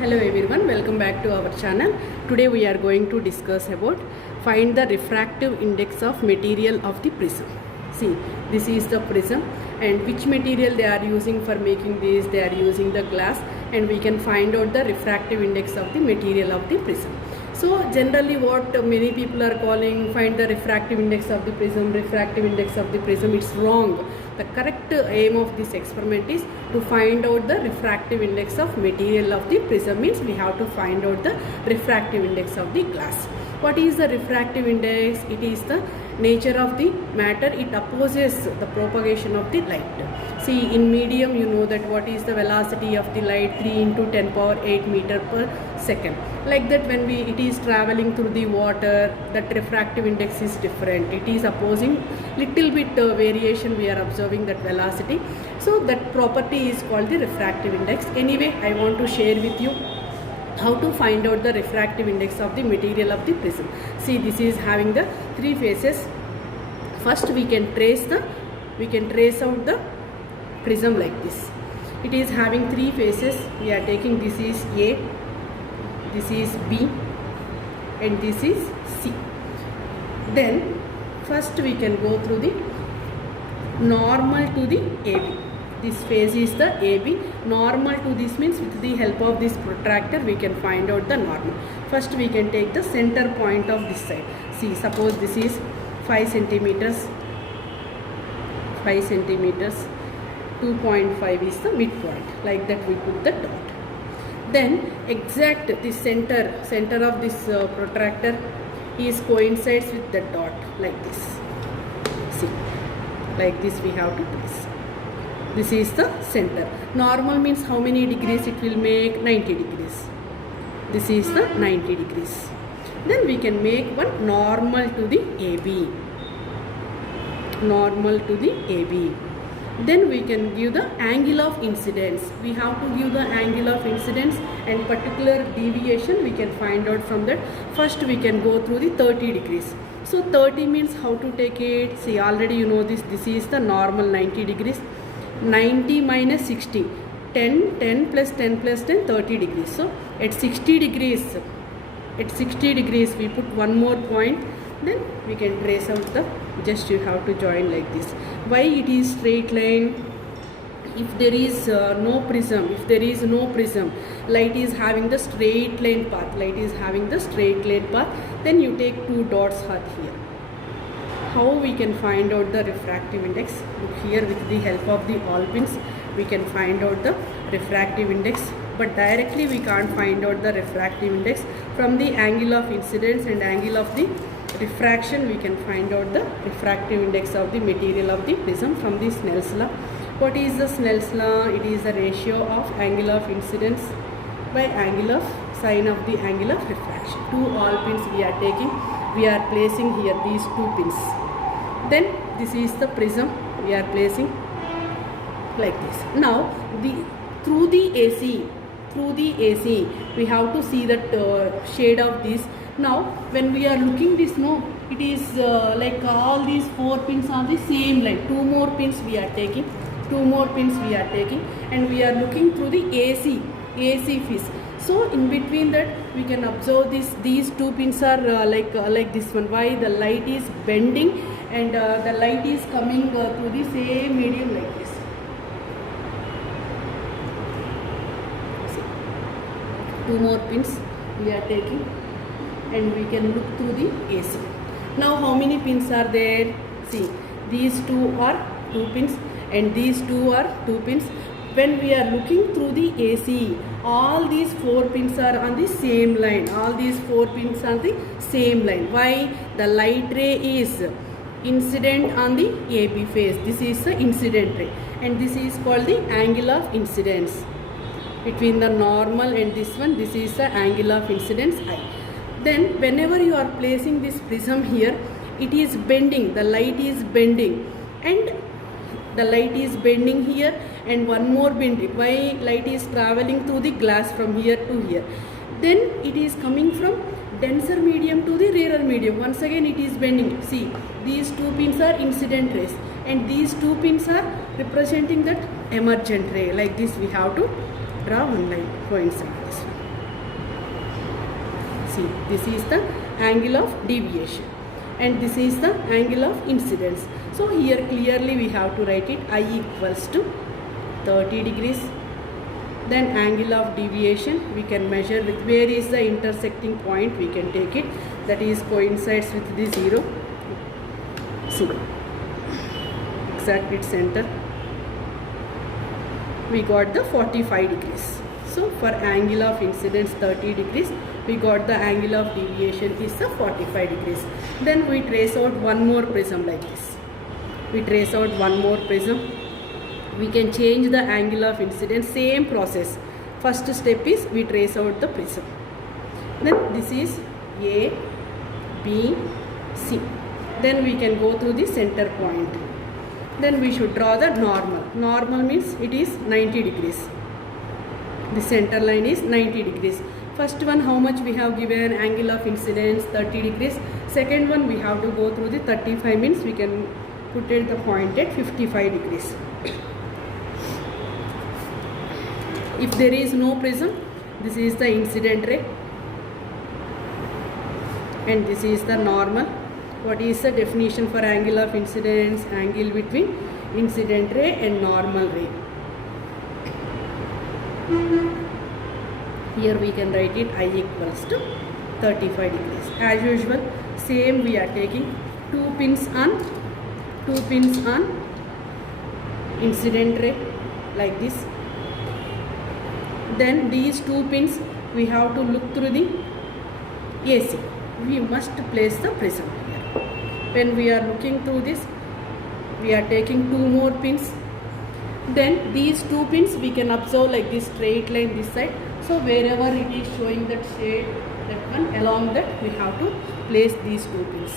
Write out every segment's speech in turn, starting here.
Hello everyone, welcome back to our channel. Today we are going to discuss about find the refractive index of material of the prism. See, this is the prism and which material they are using for making this, they are using the glass, and we can find out the refractive index of the material of the prism. So generally what many people are calling find the refractive index of the prism, refractive index of the prism, it's wrong. The correct aim of this experiment is to find out the refractive index of material of the prism, means we have to find out the refractive index of the glass. What is the refractive index? It is the nature of the matter, it opposes the propagation of the light. See, in medium you know that what is the velocity of the light, 3 into 10 power 8 meter per second. Like that when it is traveling through the water, that refractive index is different. It is opposing little bit variation, we are observing that velocity. So that property is called the refractive index. Anyway, I want to share with you how to find out the refractive index of the material of the prism. See, this is having the three faces. First we can trace out the prism like this. It is having three faces. We are taking, this is A, this is B, and this is C. Then first we can go through the normal to the AB. This face is the AB. Normal to this means with the help of this protractor we can find out the normal. First we can take the center point of this side. See, suppose this is 5 centimeters, 2.5 is the midpoint. Like that we put the dot. Then exact the center of this protractor is coincides with the dot like this. See, like this we have to place. This is the center. Normal means how many degrees it will make? 90 degrees. This is the 90 degrees. Then we can make one normal to the AB. Normal to the AB. Then we can give the angle of incidence. We have to give the angle of incidence and particular deviation we can find out from that. First we can go through the 30 degrees. So 30 means how to take it? See, already you know this. This is the normal 90 degrees. 90 minus 60, 10 plus 10 plus 10, 30 degrees. So at 60 degrees we put one more point, then we can trace out the, just you have to join like this. Why it is straight line? If there is no prism, light is having the straight line path, then you take two dots are here. How we can find out the refractive index? Look here, with the help of the all pins we can find out the refractive index, but directly we can't find out the refractive index. From the angle of incidence and angle of the refraction we can find out the refractive index of the material of the prism from the Snell's law. What is the Snell's law? It is the ratio of angle of incidence by angle of sine of the angle of refraction. Two all pins we are taking, we are placing here these two pins. Then this is the prism we are placing like this. Now through the AC we have to see that shade of this. Now when we are looking this, no, it is like all these four pins are the same line. Two more pins we are taking, and we are looking through the AC face. So in between that we can observe these two pins are like this one. Why? The light is bending and the light is coming through the same medium like this. See, two more pins we are taking and we can look through the AC. Now how many pins are there? See, these two are two pins and these two are two pins. When we are looking through the AC, all these four pins are on the same line. Why? The light ray is incident on the AB phase. This is the incident ray, and this is called the angle of incidence. Between the normal and this one, this is the angle of incidence I. Then whenever you are placing this prism here, it is bending. The light is bending, and the light is bending here, and one more bending. Why? Light is traveling through the glass from here to here. Then it is coming from denser medium to the rarer medium. Once again it is bending. See, these two pins are incident rays and these two pins are representing that emergent ray. Like this we have to draw one line coincide this one. See, this is the angle of deviation and this is the angle of incidence. So here clearly we have to write it I equals to 30 degrees. Then angle of deviation we can measure with where is the intersecting point, we can take it, that is coincides with the 0. See, exact its center. We got the 45 degrees. So for angle of incidence 30 degrees, we got the angle of deviation is the 45 degrees. Then we trace out one more prism like this. We trace out one more prism. We can change the angle of incidence, same process. First step is we trace out the prism. Then this is A, B, C. Then we can go through the center point. Then we should draw the normal. Normal means it is 90 degrees. The center line is 90 degrees. First one, how much we have given angle of incidence 30 degrees. Second one, we have to go through the 35 means we can put it the point at 55 degrees. If there is no prism, this is the incident ray and this is the normal. What is the definition for angle of incidence? Angle between incident ray and normal ray. Here we can write it I equals to 35 degrees. As usual, same we are taking two pins on incident ray like this. Then these two pins we have to look through the AC. We must place the prism here. When we are looking through this, we are taking two more pins. Then these two pins we can observe like this straight line this side. So wherever it is showing that shade, that one, along that we have to place these two pins.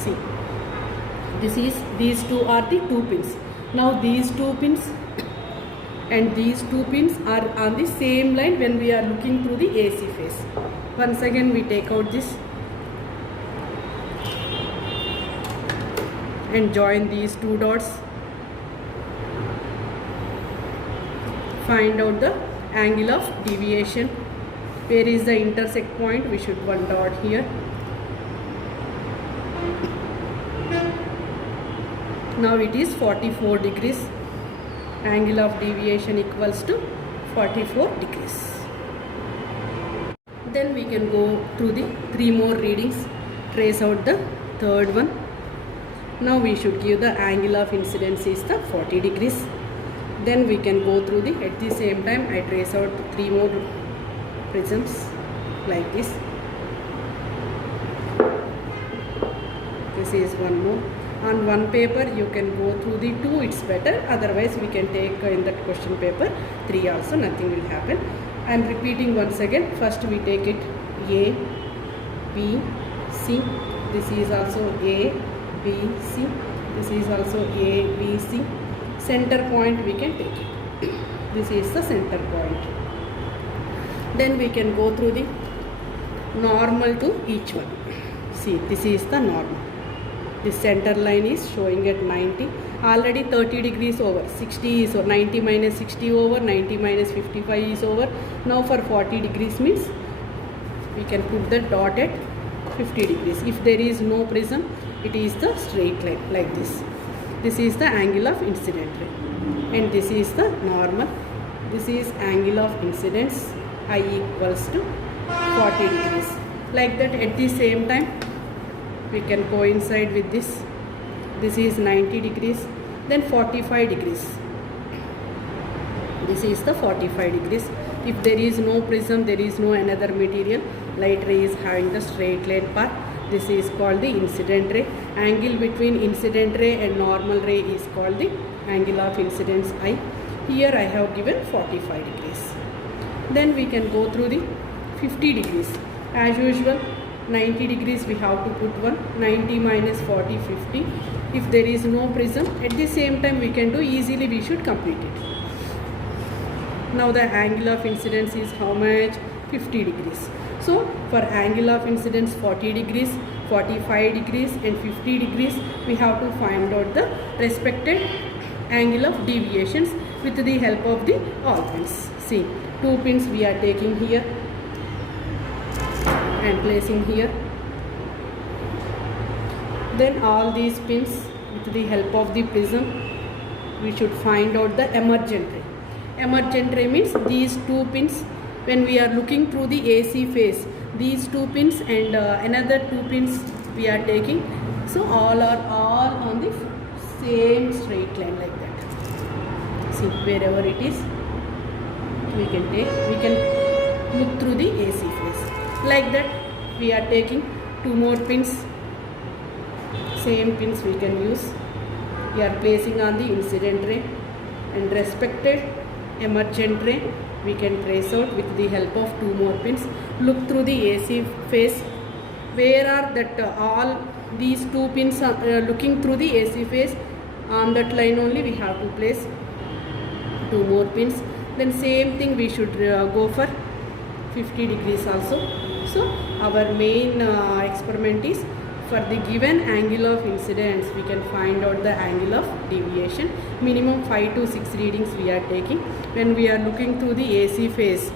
See, these two are the two pins. Now these two pins and these two pins are on the same line when we are looking through the AC phase. Once again we take out this and join these two dots. Find out the angle of deviation. Where is the intersect point? We should one dot here. Now it is 44 degrees. Angle of deviation equals to 44 degrees. Then we can go through the three more readings, trace out the third one. Now we should give the angle of incidence is the 40 degrees. Then we can go through the, at the same time I trace out three more prisms like this. This is one more. On one paper you can go through the two, it's better, otherwise we can take in that question paper 3 also, nothing will happen. I am repeating once again. First we take it A, B, C. This is also A, B, C. This is also A, B, C. Center point we can take it. This is the center point. Then we can go through the normal to each one. See, this is the normal. The center line is showing at 90. Already 30 degrees over. 60 is over. 90 minus 60 over. 90 minus 55 is over. Now for 40 degrees means we can put the dot at 50 degrees. If there is no prism, it is the straight line like this. This is the angle of incident ray. And this is the normal. This is angle of incidence. I equals to 40 degrees. Like that, at the same time we can coincide with this. This is 90 degrees, then 45 degrees. This is the 45 degrees. If there is no prism, there is no another material, light ray is having the straight line path. This is called the incident ray. Angle between incident ray and normal ray is called the angle of incidence I. Here I have given 45 degrees. Then we can go through the 50 degrees. As usual, 90 degrees we have to put one. 90 minus 40, 50. If there is no prism, at the same time we can do easily, we should complete it. Now the angle of incidence is how much? 50 degrees. So for angle of incidence 40 degrees, 45 degrees and 50 degrees, we have to find out the respective angle of deviations with the help of the all pins. See, two pins we are taking here. and placing here. Then all these pins, with the help of the prism, we should find out the emergent ray. Emergent ray means these two pins. When we are looking through the AC phase, these two pins and another two pins we are taking. So all are all on the same straight line like that. See, wherever it is, we can take. We can look through the AC phase like that. We are taking two more pins. Same pins we can use. We are placing on the incident ray, and respected emergent ray we can trace out with the help of two more pins. Look through the AC phase. Where are that all these two pins are looking through the AC phase? On that line only we have to place two more pins. Then same thing we should go for 50 degrees also. So our main experiment is, for the given angle of incidence, we can find out the angle of deviation. Minimum 5 to 6 readings we are taking. When we are looking through the AC phase,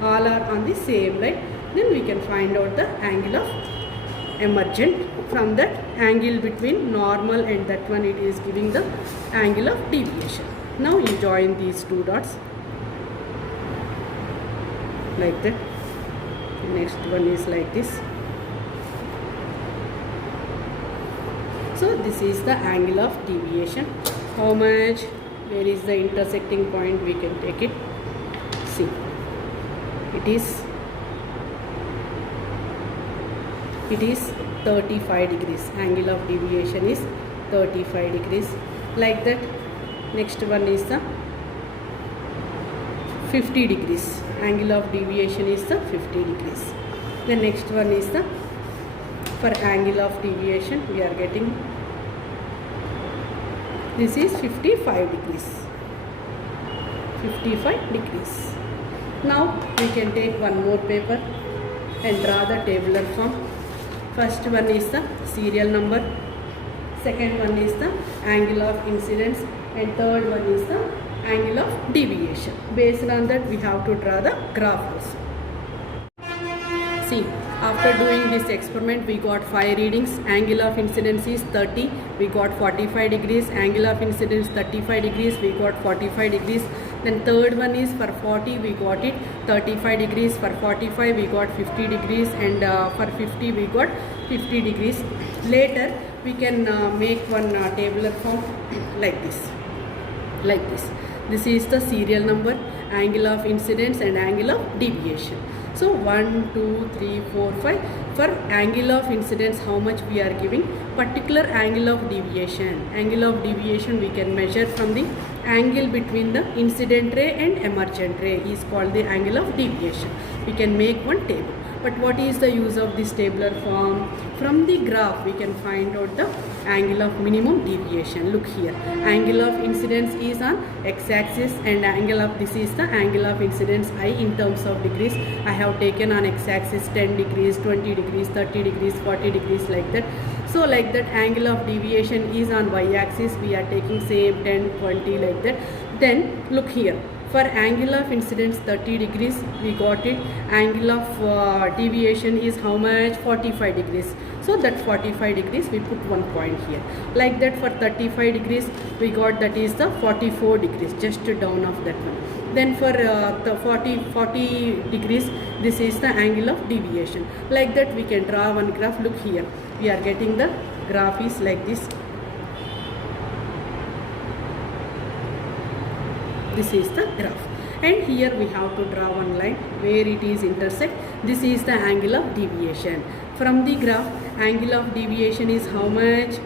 all are on the same line. Then we can find out the angle of emergent. From that angle between normal and that one, it is giving the angle of deviation. Now you join these two dots like that. Next one is like this. So this is the angle of deviation. How much? Where is the intersecting point? We can take it. See, it is 35 degrees. Angle of deviation is 35 degrees. Like that. Next one is the 50 degrees. Angle of deviation is the 50 degrees. The next one is the, for angle of deviation we are getting, this is 55 degrees. 55 degrees. Now we can take one more paper and draw the tabular form. First one is the serial number, second one is the angle of incidence, and third one is the angle of deviation. Based on that we have to draw the graph also. See, after doing this experiment we got 5 readings. Angle of incidence is 30, we got 45 degrees. Angle of incidence 35 degrees, we got 45 degrees. Then third one is for 40, we got it 35 degrees. For 45 we got 50 degrees, and for 50 we got 50 degrees. Later we can make one tabular form like this. This is the serial number, angle of incidence and angle of deviation. So 1, 2, 3, 4, 5. For angle of incidence, how much we are giving? Particular angle of deviation. Angle of deviation we can measure from the angle between the incident ray and emergent ray is called the angle of deviation. We can make one table. But what is the use of this tabular form? From the graph we can find out the angle of minimum deviation. Look here, angle of incidence is on x-axis, and angle of, this is the angle of incidence I in terms of degrees. I have taken on x-axis 10 degrees, 20 degrees, 30 degrees, 40 degrees like that. So like that, angle of deviation is on y-axis. We are taking same 10, 20 like that. Then look here. For angle of incidence 30 degrees, we got it. Angle of deviation is how much? 45 degrees. So that 45 degrees we put one point here. Like that, for 35 degrees we got, that is the 44 degrees, just down of that one. Then for the 40 degrees, this is the angle of deviation. Like that we can draw one graph. Look here, we are getting the graph is like this. This is the graph, and here we have to draw one line where it is intersect. This is the angle of deviation. From the graph, angle of deviation is how much?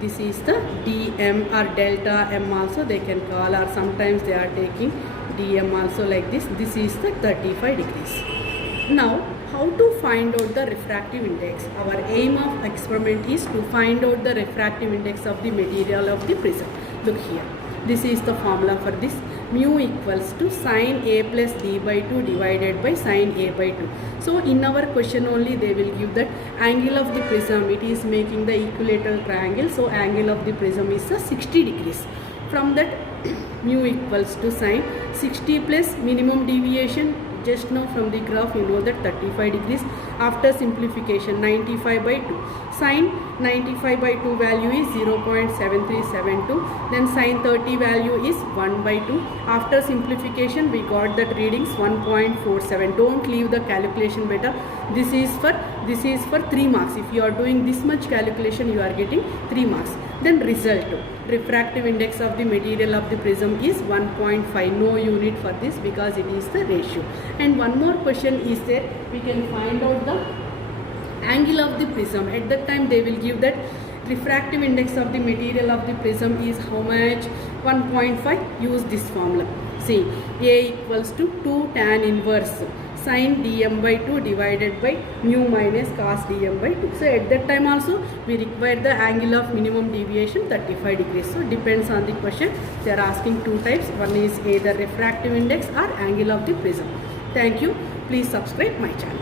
This is the dm or delta m also they can call, or sometimes they are taking dm also like this. This is the 35 degrees. Now how to find out the refractive index? Our aim of experiment is to find out the refractive index of the material of the prism. Look here, this is the formula for this. Mu equals to sine a plus d by 2 divided by sine a by 2. So in our question only they will give that angle of the prism, it is making the equilateral triangle, so angle of the prism is 60 degrees. From that mu equals to sine 60 plus minimum deviation, just now from the graph you know that 35 degrees. After simplification 95 by 2, sin 95 by 2 value is 0.7372, then sin 30 value is 1 by 2. After simplification we got that readings 1.47. don't leave the calculation better. This is for 3 marks. If you are doing this much calculation you are getting 3 marks. Then result, refractive index of the material of the prism is 1.5. no unit for this because it is the ratio. And one more question is there, we can find out the angle of the prism. At that time they will give that refractive index of the material of the prism is how much, 1.5. use this formula. See, A equals to 2 tan inverse sin dm by 2 divided by mu minus cos dm by 2. So at that time also we require the angle of minimum deviation 35 degrees. So depends on the question. They are asking 2 types. One is either refractive index or angle of the prism. Thank you. Please subscribe my channel.